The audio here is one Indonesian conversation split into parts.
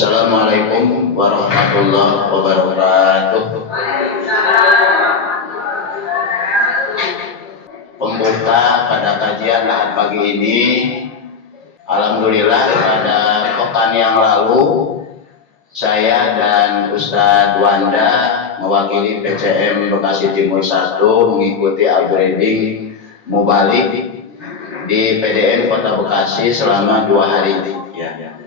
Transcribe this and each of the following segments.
Assalamualaikum warahmatullahi wabarakatuh. Pembuka pada kajian Ahad pagi ini, alhamdulillah pada pekan yang lalu saya dan Ustadz Wanda mewakili PCM Bekasi Timur 1 mengikuti upgrading mubalik di PDN Kota Bekasi selama 2 hari ya.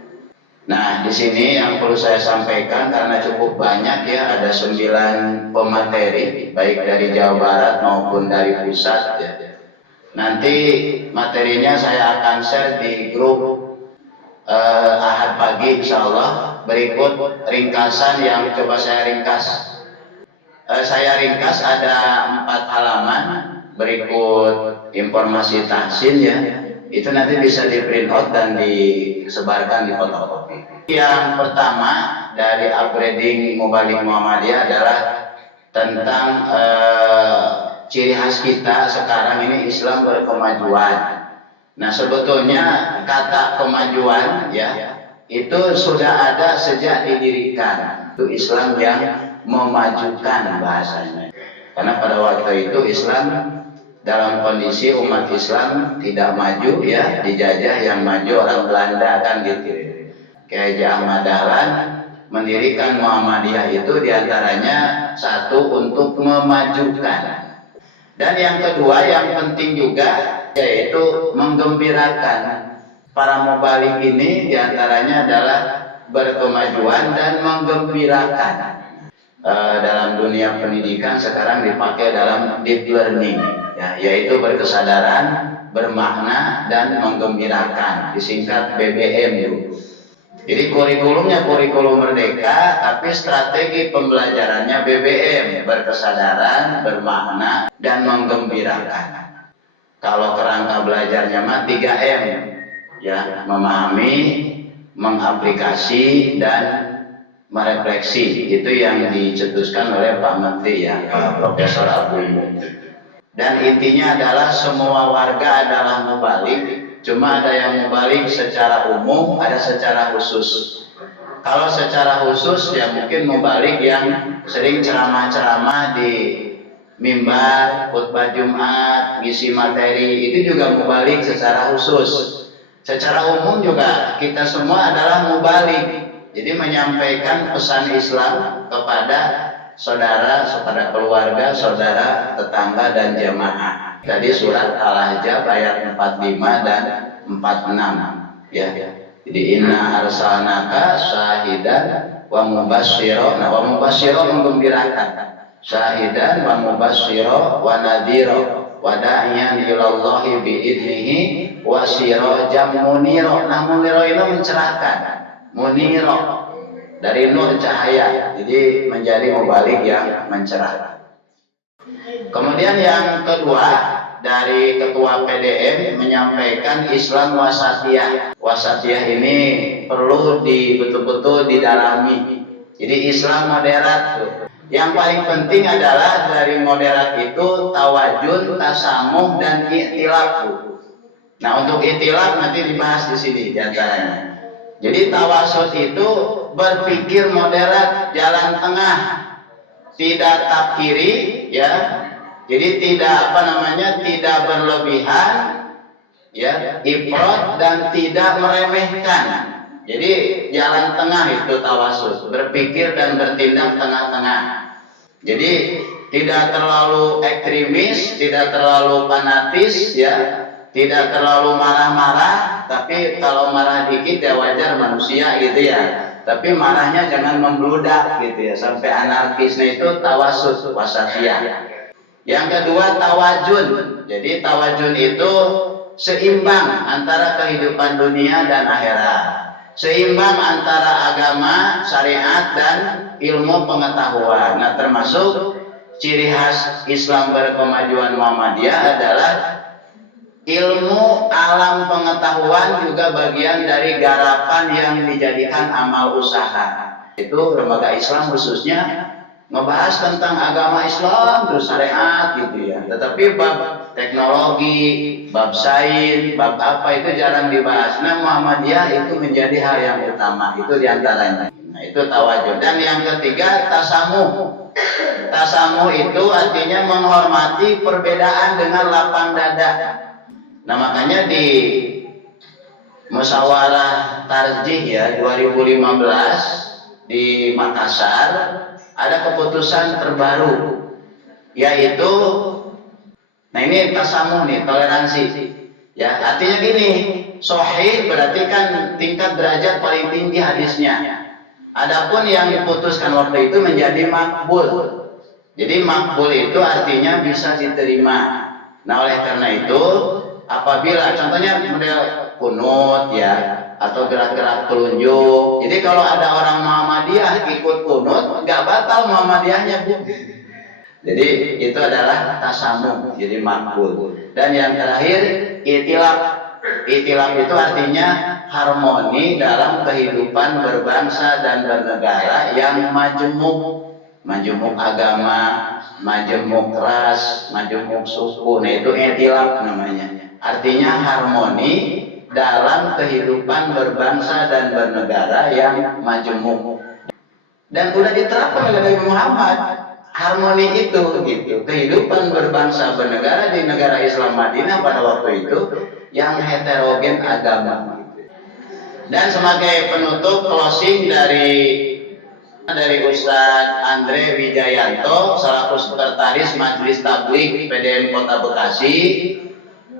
Nah, di sini yang perlu saya sampaikan karena cukup banyak ya, ada 9 pemateri baik dari Jawa Barat maupun dari pusat ya. Nanti materinya saya akan share di grup Ahad pagi insyaallah. Berikut ringkasan yang coba saya ringkas. Saya ringkas ada 4 halaman. Berikut informasi tahsin ya. Itu nanti bisa di print out dan disebarkan di fotokopi. Yang pertama dari upgrading Mubalik Muhammadiyah adalah tentang ciri khas kita sekarang ini Islam berkemajuan. Nah, sebetulnya kata kemajuan ya itu sudah ada sejak didirikan. Itu Islam yang memajukan bahasanya. Karena pada waktu itu Islam dalam kondisi umat Islam tidak maju ya, dijajah, yang maju orang Belanda kan gitu. Kiai Ahmad Dahlan mendirikan Muhammadiyah itu diantaranya satu untuk memajukan, dan yang kedua yang penting juga yaitu menggembirakan. Para mubalik ini diantaranya adalah berkemajuan dan menggembirakan. Dalam dunia pendidikan sekarang dipakai dalam deep learning ya, yaitu berkesadaran, bermakna, dan menggembirakan, disingkat BBM dulu. Jadi kurikulumnya kurikulum merdeka, tapi strategi pembelajarannya BBM, berkesadaran, bermakna, dan menggembirakan. Kalau kerangka belajarnya mah 3M ya, memahami, mengaplikasi, dan merefleksi. Itu yang dicetuskan oleh Pak Menteri ya, Pak Profesor Abu. Dan intinya adalah semua warga adalah mubalik, cuma ada yang mubalik secara umum, ada secara khusus. Kalau secara khusus ya mungkin mubalik yang sering ceramah-ceramah di mimbar, khutbah Jumat, ngisi materi, itu juga mubalik secara khusus. Secara umum juga kita semua adalah mubalik. Jadi menyampaikan pesan Islam kepada saudara, kepada keluarga, saudara, tetangga, dan jamaah. Tadi surat Al-Ahzab ayat 45 dan 46 ya. Jadi inna arsalnaka syahidan wa mubasyshira. Nah, wa mubasyshira menggembirakan, syahidan wa mubasyshira wa nadhira wa da'iyan ilallahi biidnihi wa sirajan munira. Nah, munira itu mencerahkan, muniro dari nur cahaya, jadi menjadi mubalik yang mencerah. Kemudian yang kedua dari ketua PDM menyampaikan Islam wasatiyah. Wasatiyah ini perlu betul-betul didalami. Jadi Islam moderat tuh. Yang paling penting adalah dari moderat itu tawajud, tasamuh, dan i'tilaf. Nah, untuk i'tilaf nanti dibahas di sini diantaranya. Jadi tawasud itu berpikir moderat, jalan tengah, tidak takfiri ya. Jadi tidak tidak berlebihan ya, ifrat, dan tidak meremehkan. Jadi jalan tengah itu tawasud, berpikir dan bertindak tengah-tengah. Jadi tidak terlalu ekstremis, tidak terlalu fanatis ya, tidak terlalu marah-marah, tapi kalau marah dikit ya wajar, manusia gitu ya. Tapi marahnya jangan membludak gitu ya, sampai anarkis. Nah, itu tawasud, wasatiyah. Yang kedua tawajun. Jadi tawajun itu seimbang antara kehidupan dunia dan akhirat. Seimbang antara agama, syariat, dan ilmu pengetahuan. Nah, termasuk ciri khas Islam berkemajuan Muhammadiyah adalah ilmu alam pengetahuan juga bagian dari garapan yang dijadikan amal usaha. Itu lembaga Islam khususnya ngebahas tentang agama Islam terus syariat gitu ya. Tetapi bab teknologi, bab sains, bab apa itu jarang dibahas. Nah, Muhammadiyah itu menjadi hal yang utama, itu diantaranya. Nah, itu tawadhu. Dan yang ketiga tasamuh. Tasamuh itu artinya menghormati perbedaan dengan lapang dada. Nah, makanya di musyawarah tarjih ya 2015 di Makassar ada keputusan terbaru, yaitu, nah ini tasamuh nih, toleransi. Ya, artinya gini, sahih berarti kan tingkat derajat paling tinggi hadisnya. Adapun yang diputuskan waktu itu menjadi makbul. Jadi makbul itu artinya bisa diterima. Nah, oleh karena itu, apabila contohnya model kunut ya, atau gerak-gerak telunjuk. Jadi kalau ada orang Muhammadiyah ikut kunut, nggak batal Muhammadiyahnya, Bu. Jadi itu adalah tasamuh, jadi makbul. Dan yang terakhir, itilaf. Itilaf itu artinya harmoni dalam kehidupan berbangsa dan bernegara yang majemuk. Majemuk agama, majemuk ras, majemuk suku. Nah, itu itilaf namanya. Artinya harmoni dalam kehidupan berbangsa dan bernegara yang majemuk. Dan sudah diterapkan oleh Nabi Muhammad harmoni itu gitu. Kehidupan berbangsa bernegara di negara Islam Madinah pada waktu itu yang heterogen agama. Dan sebagai penutup closing dari Ustadz Andre Wijayanto selaku sekretaris Majelis Tabligh PDM Kota Bekasi.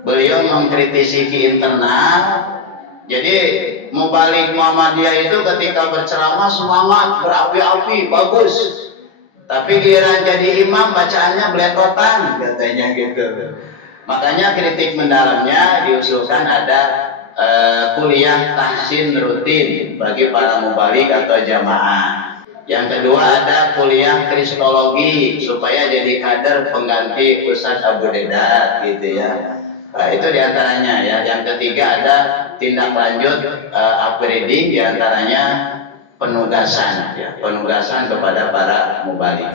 Beliau mengkritisi ke internal. Jadi Mubalik Muhammadiyah itu ketika berceramah semangat, berapi-api, bagus. Tapi giliran jadi imam bacaannya belepotan, katanya gitu. Makanya kritik mendalamnya diusulkan ada kuliah tahsin rutin bagi para mubalik atau jamaah. Yang kedua ada kuliah kristologi supaya jadi kader pengganti Ustadz Abu Dedat gitu ya. Nah, itu diantaranya ya. Yang ketiga ada tindak lanjut upgrading, diantaranya penugasan ya, penugasan kepada para mubalik.